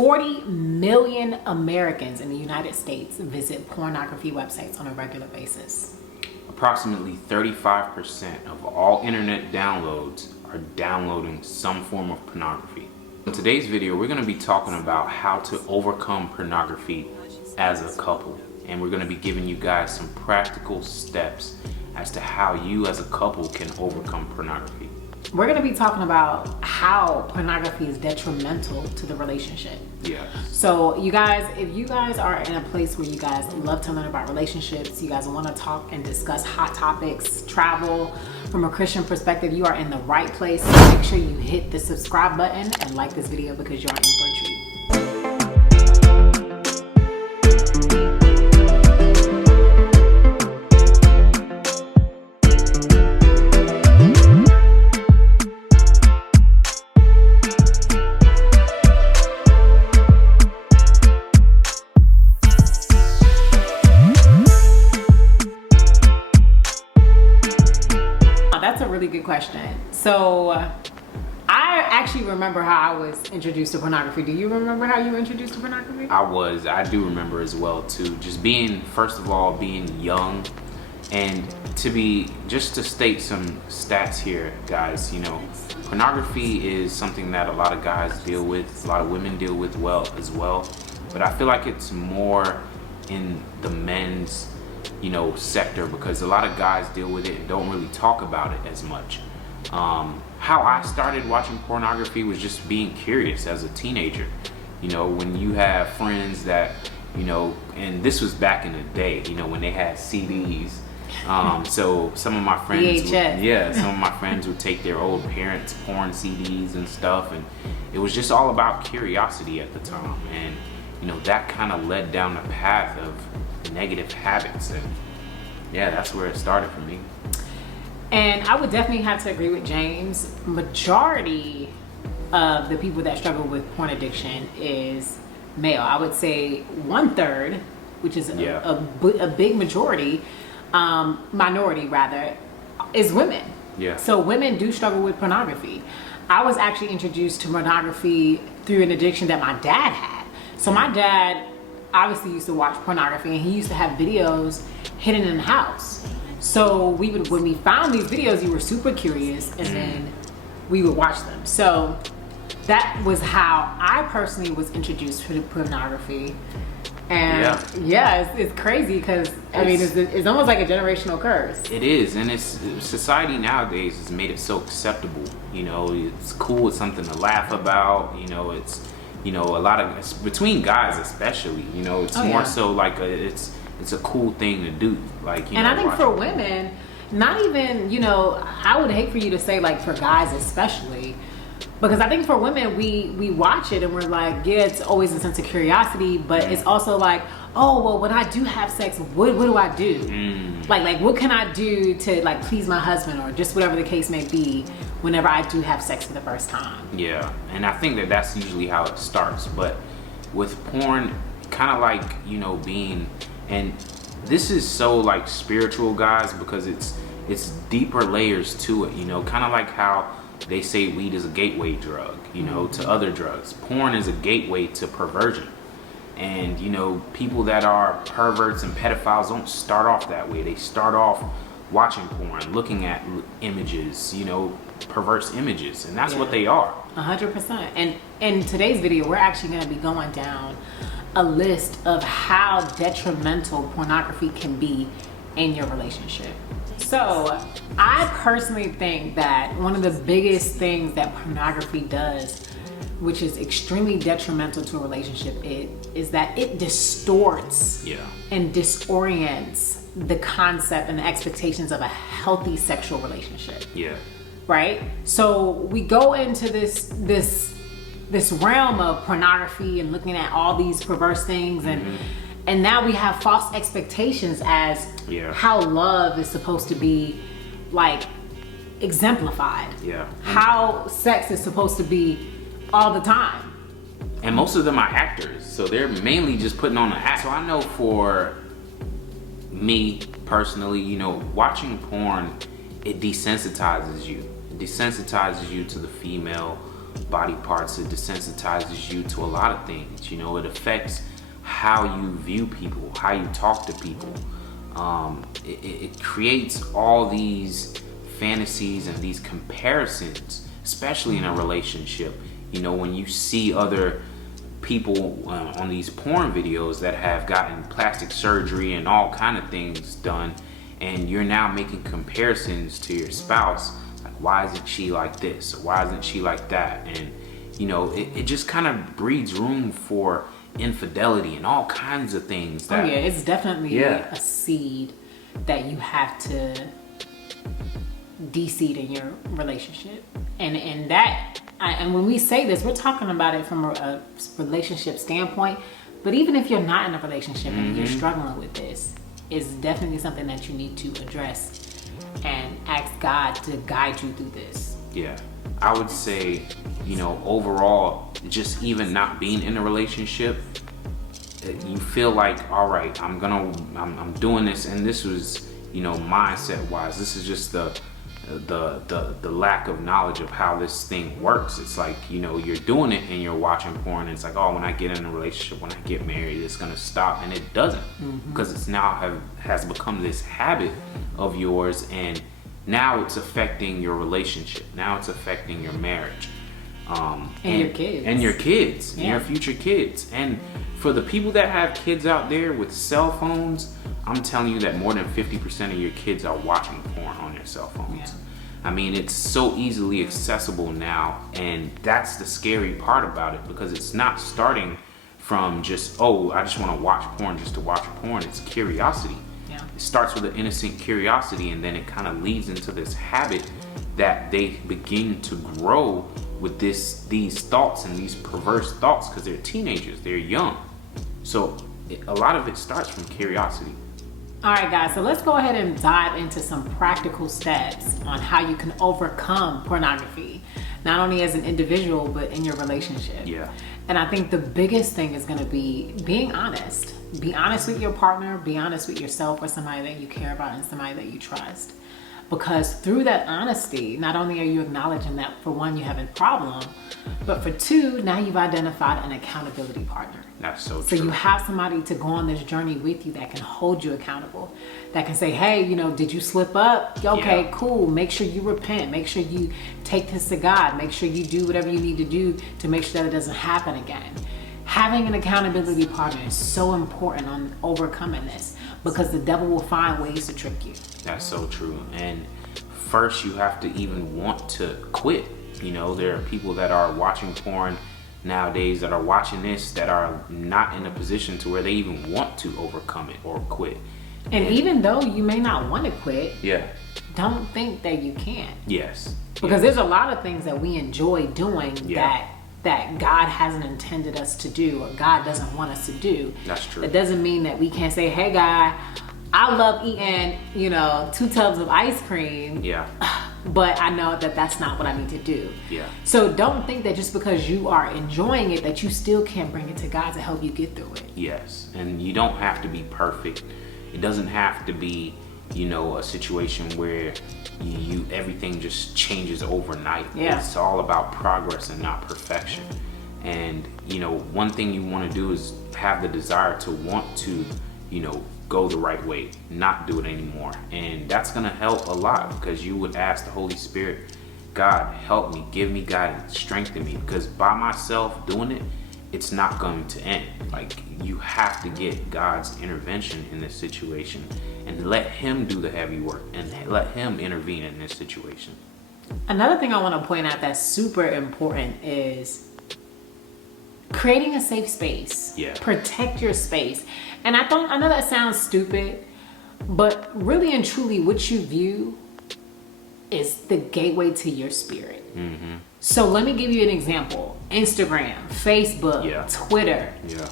40 million Americans in the United States visit pornography websites on a regular basis. Approximately 35% of all internet downloads are downloading some form of pornography. In today's video, we're going to be talking about how to overcome pornography as a couple. And we're going to be giving you guys some practical steps as to how you as a couple can overcome pornography. We're going to be talking about how pornography is detrimental to the relationship. Yeah. So you guys, if you guys are in a place where you guys love to learn about relationships, you guys want to talk and discuss hot topics, travel from a Christian perspective, you are in the right place. So make sure you hit the subscribe button and like this video because you're in for a treat. That's a really good question. So I actually remember how I was introduced to pornography. Do you remember how you were introduced to pornography? I do remember as well too. Just being, first of all, being young, and just to state some stats here, guys, you know, pornography is something that a lot of guys deal with, a lot of women deal with as well. But I feel like it's more in the men's, you know, sector, because a lot of guys deal with it and don't really talk about it as much. How I started watching pornography was just being curious as a teenager. You know, when you have friends that, you know, and this was back in the day, you know, when they had CDs. So some of my friends some of my friends would take their old parents' porn CDs and stuff, and it was just all about curiosity at the time. And you know, that kind of led down the path of negative habits, and yeah, that's where it started for me. And I would definitely have to agree with James. Majority of the people that struggle with porn addiction is male. I would say 1/3, which is a big majority, minority rather, is women. Yeah. So women do struggle with pornography. I was actually introduced to pornography through an addiction that my dad had. So my dad obviously used to watch pornography, and he used to have videos hidden in the house. So when we found these videos, you were super curious, and then we would watch them. So that was how I personally was introduced to pornography. And it's crazy because I mean it's almost like a generational curse. It is, and it's society nowadays has made it so acceptable. You know, it's cool, it's something to laugh about. You know, it's, you know, a lot of, between guys especially, you know, it's more so like it's a cool thing to do, like, you and know, I think for women, not even, you know, I would hate for you to say like for guys especially, because I think for women we watch it and we're like, yeah, it's always a sense of curiosity, but it's also like, oh well, when I do have sex, what do I do? Like what can I do to like please my husband, or just whatever the case may be, whenever I do have sex for the first time. Yeah, and I think that's usually how it starts. But with porn, kind of like, you know, being, and this is so like spiritual, guys, because it's deeper layers to it, you know, kind of like how they say weed is a gateway drug, you know, to other drugs. Porn is a gateway to perversion. And, you know, people that are perverts and pedophiles don't start off that way. They start off watching porn, looking at images, you know, perverse images, and that's what they are. 100%. And in today's video, we're actually going to be going down a list of how detrimental pornography can be in your relationship. So I personally think that one of the biggest things that pornography does, which is extremely detrimental to a relationship, is that it distorts and disorients the concept and the expectations of a healthy sexual relationship. Yeah. Right? So we go into this realm of pornography and looking at all these perverse things, and now we have false expectations as how love is supposed to be like exemplified. Yeah. How sex is supposed to be all the time. And most of them are actors, so they're mainly just putting on an act. So I know for me personally, you know, watching porn, it desensitizes you. It desensitizes you to the female body parts. It desensitizes you to a lot of things. You know, it affects how you view people, how you talk to people. It creates all these fantasies and these comparisons, especially in a relationship. You know, when you see other people on these porn videos that have gotten plastic surgery and all kind of things done, and you're now making comparisons to your spouse, like, why isn't she like this, or why isn't she like that? And you know, it just kind of breeds room for infidelity and all kinds of things that, it's definitely a seed that you have to de-seed in your relationship. And when we say this, we're talking about it from a relationship standpoint, but even if you're not in a relationship and you're struggling with this, it's definitely something that you need to address and ask God to guide you through this. Yeah, I would say, you know, overall, just even not being in a relationship, you feel like, all right, I'm doing this, and this was, you know, mindset wise, this is just the lack of knowledge of how this thing works. It's like, you know, you're doing it and you're watching porn, and it's like, oh, when I get in a relationship, when I get married, it's gonna stop, and it doesn't, because it's now has become this habit of yours, and now it's affecting your relationship. Now it's affecting your marriage. And your kids. And your kids, and your future kids. And for the people that have kids out there with cell phones, I'm telling you that more than 50% of your kids are watching porn on their cell phones. Yeah. I mean, it's so easily accessible now, and that's the scary part about it, because it's not starting from just, oh, I just want to watch porn just to watch porn. It's curiosity. Yeah. It starts with an innocent curiosity, and then it kind of leads into this habit that they begin to grow with these thoughts and these perverse thoughts, because they're teenagers, they're young. So a lot of it starts from curiosity. All right, guys, so let's go ahead and dive into some practical steps on how you can overcome pornography, not only as an individual, but in your relationship. Yeah. And I think the biggest thing is going to be being honest. Be honest with your partner, be honest with yourself or somebody that you care about and somebody that you trust. Because through that honesty, not only are you acknowledging that, for one, you have a problem, but for two, now you've identified an accountability partner. That's so true. So you have somebody to go on this journey with you that can hold you accountable, that can say, hey, you know, did you slip up? Okay, cool. Make sure you repent. Make sure you take this to God. Make sure you do whatever you need to do to make sure that it doesn't happen again. Having an accountability partner is so important on overcoming this, because the devil will find ways to trick you. That's so true. And first, you have to even want to quit. You know, there are people that are watching porn nowadays that are watching this that are not in a position to where they even want to overcome it or quit. And even though you may not want to quit, don't think that you can't. Yes. Because there's a lot of things that we enjoy doing that God hasn't intended us to do, or God doesn't want us to do. That's true. It doesn't mean that we can't say, hey, God, I love eating, 2 tubs of ice cream. Yeah. But I know that that's not what I need to do. Yeah. So don't think that just because you are enjoying it that you still can't bring it to God to help you get through it. Yes. And you don't have to be perfect. It doesn't have to be, a situation where you everything just changes overnight. Yeah. It's all about progress and not perfection. And, one thing you want to do is have the desire to want to, go the right way, not do it anymore. And that's going to help a lot, because you would ask the Holy Spirit, God, help me, give me guidance, strengthen me, because by myself doing it, it's not going to end. Like, you have to get God's intervention in this situation and let him do the heavy work and let him intervene in this situation. Another thing I want to point out that's super important is creating a safe space. Yeah. Protect your space. And I know that sounds stupid, but really and truly what you view is the gateway to your spirit. Mm-hmm. So let me give you an example. Instagram, Facebook, Twitter. Yeah.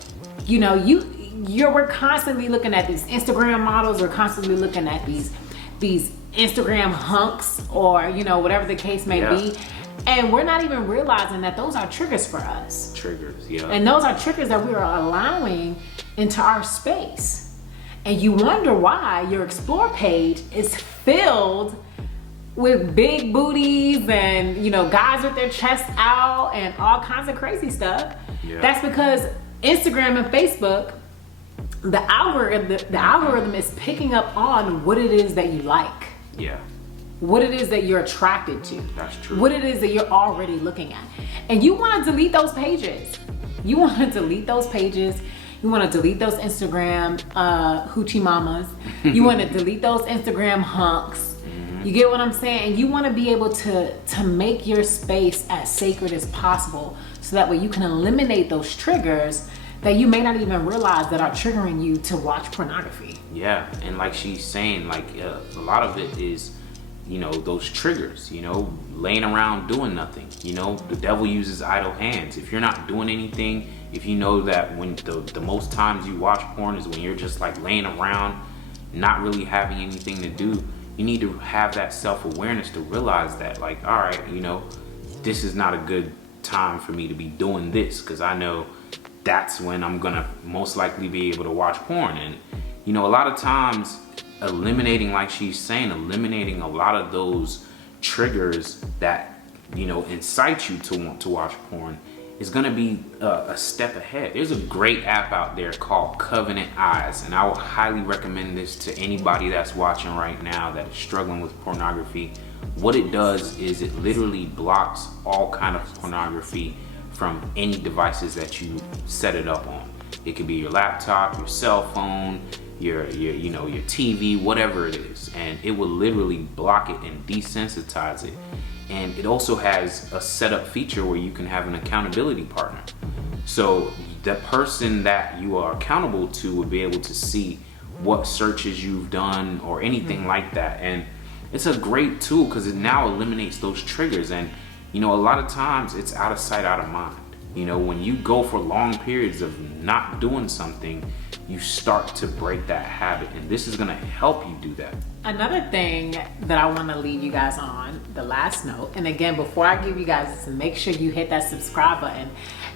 We're constantly looking at these Instagram models, we're constantly looking at these Instagram hunks, or whatever the case may be. And we're not even realizing that those are triggers for us. Triggers, yeah. And those are triggers that we are allowing into our space. And you wonder why your Explore page is filled with big booties and, you know, guys with their chests out and all kinds of crazy stuff. Yeah. That's because Instagram and Facebook, the algorithm is picking up on what it is that you like. Yeah. What it is that you're attracted to. That's true. What it is that you're already looking at. And you want to delete those pages. You want to delete those pages. You want to delete those Instagram hoochie mamas. You want to delete those Instagram hunks. You get what I'm saying? And you want to be able to make your space as sacred as possible, so that way you can eliminate those triggers that you may not even realize that are triggering you to watch pornography. Yeah, and like she's saying, like a lot of it is, you know, those triggers, you know, laying around doing nothing. You know, the devil uses idle hands. If you're not doing anything, if you know that when the most times you watch porn is when you're just like laying around, not really having anything to do, you need to have that self-awareness to realize that, like, all right, you know, this is not a good time for me to be doing this, because I know that's when I'm gonna most likely be able to watch porn. And, you know, a lot of times eliminating, like she's saying, eliminating a lot of those triggers that, you know, incite you to want to watch porn is gonna be a step ahead. There's a great app out there called Covenant Eyes, and I would highly recommend this to anybody that's watching right now that is struggling with pornography. What it does is it literally blocks all kind of pornography from any devices that you set it up on. It could be your laptop, your cell phone, your you know, your TV, whatever it is, and it will literally block it and desensitize it. And it also has a setup feature where you can have an accountability partner. So the person that you are accountable to will be able to see what searches you've done or anything like that. And it's a great tool because it now eliminates those triggers. And, you know, a lot of times it's out of sight, out of mind. You know, when you go for long periods of not doing something, you start to break that habit, and this is going to help you do that. Another thing that I want to leave you guys on, the last note, and again, before I give you guys this, make sure you hit that subscribe button.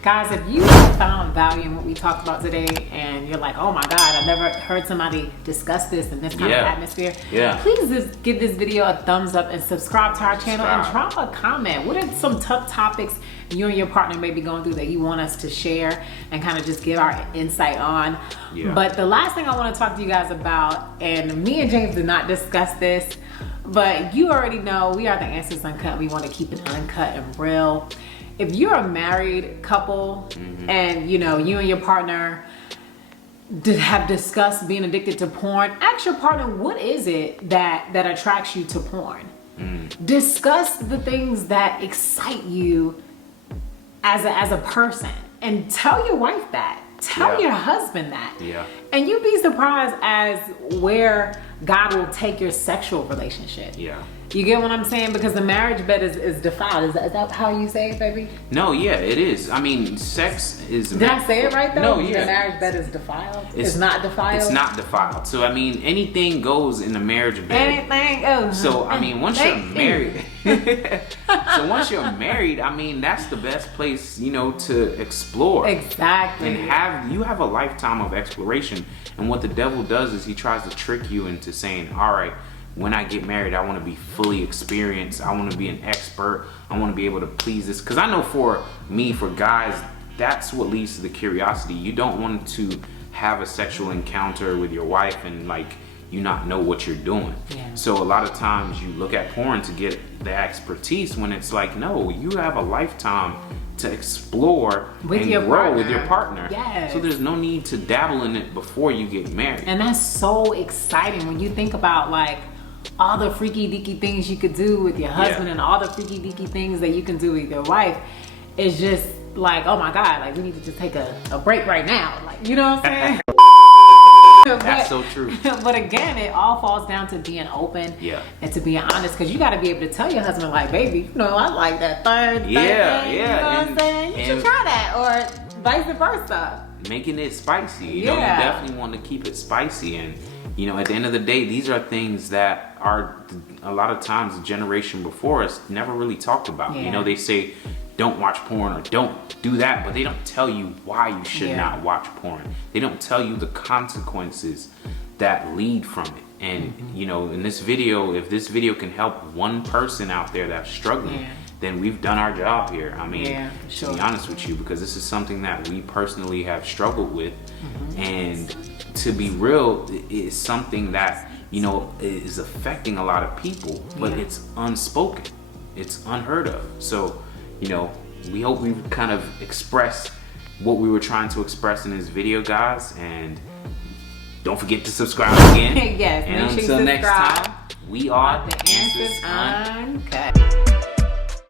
Guys, if you have found value in what we talked about today and you're like, oh my God, I've never heard somebody discuss this in this kind of atmosphere, please just give this video a thumbs up and subscribe to our channel and drop a comment. What are some tough topics you and your partner may be going through that you want us to share and kind of just give our insight on? But the last thing I want to talk to you guys about, and me and James do not discuss this, but you already know we are the Answers Uncut. We want to keep it uncut and real. If you're a married couple and, you know, you and your partner have discussed being addicted to porn, ask your partner, what is it that attracts you to porn? Discuss the things that excite you as a person, and tell your wife that. Tell your husband that. And you'd be surprised as where God will take your sexual relationship. You get what I'm saying? Because the marriage bed is defiled. Is that how you say it, baby? No, yeah, it is. I mean, sex is... Did I say it right, though? No, yeah. The marriage bed is defiled? It's not defiled? It's not defiled. So, I mean, anything goes in the marriage bed. Anything goes. So, I mean, once you're married... So, once you're married, I mean, that's the best place, you know, to explore. Exactly. And you have a lifetime of exploration. And what the devil does is he tries to trick you into saying, all right, when I get married, I want to be fully experienced. I want to be an expert. I want to be able to please this. Because I know for me, for guys, that's what leads to the curiosity. You don't want to have a sexual encounter with your wife and like you not know what you're doing. So a lot of times you look at porn to get the expertise when it's like, no, you have a lifetime to explore and grow with your partner. So there's no need to dabble in it before you get married. And that's so exciting when you think about like all the freaky deaky things you could do with your husband and all the freaky deaky things that you can do with your wife. It's just like, oh my God, like we need to just take a break right now. Like, you know what I'm saying? That's so true. But again, it all falls down to being open and to being honest, because you got to be able to tell your husband, like, baby, you know, I like that third thing. You know what I'm saying? You should try that, or vice versa. Making it spicy. You know, you definitely want to keep it spicy. And, you know, at the end of the day, these are things that are a lot of times the generation before us never really talked about. You know, they say, don't watch porn or don't do that, but they don't tell you why you should not watch porn. They don't tell you the consequences that lead from it. And you know, in this video, if this video can help one person out there that's struggling, then we've done our job here. I mean, to be honest with you, because this is something that we personally have struggled with, and to be real, it's something that, you know, is affecting a lot of people, but it's unspoken, it's unheard of. So, you know, we hope we've kind of expressed what we were trying to express in this video, guys, and don't forget to subscribe again. Yes, and make sure until you next subscribe. time, we are The Answers Uncut. Uncut.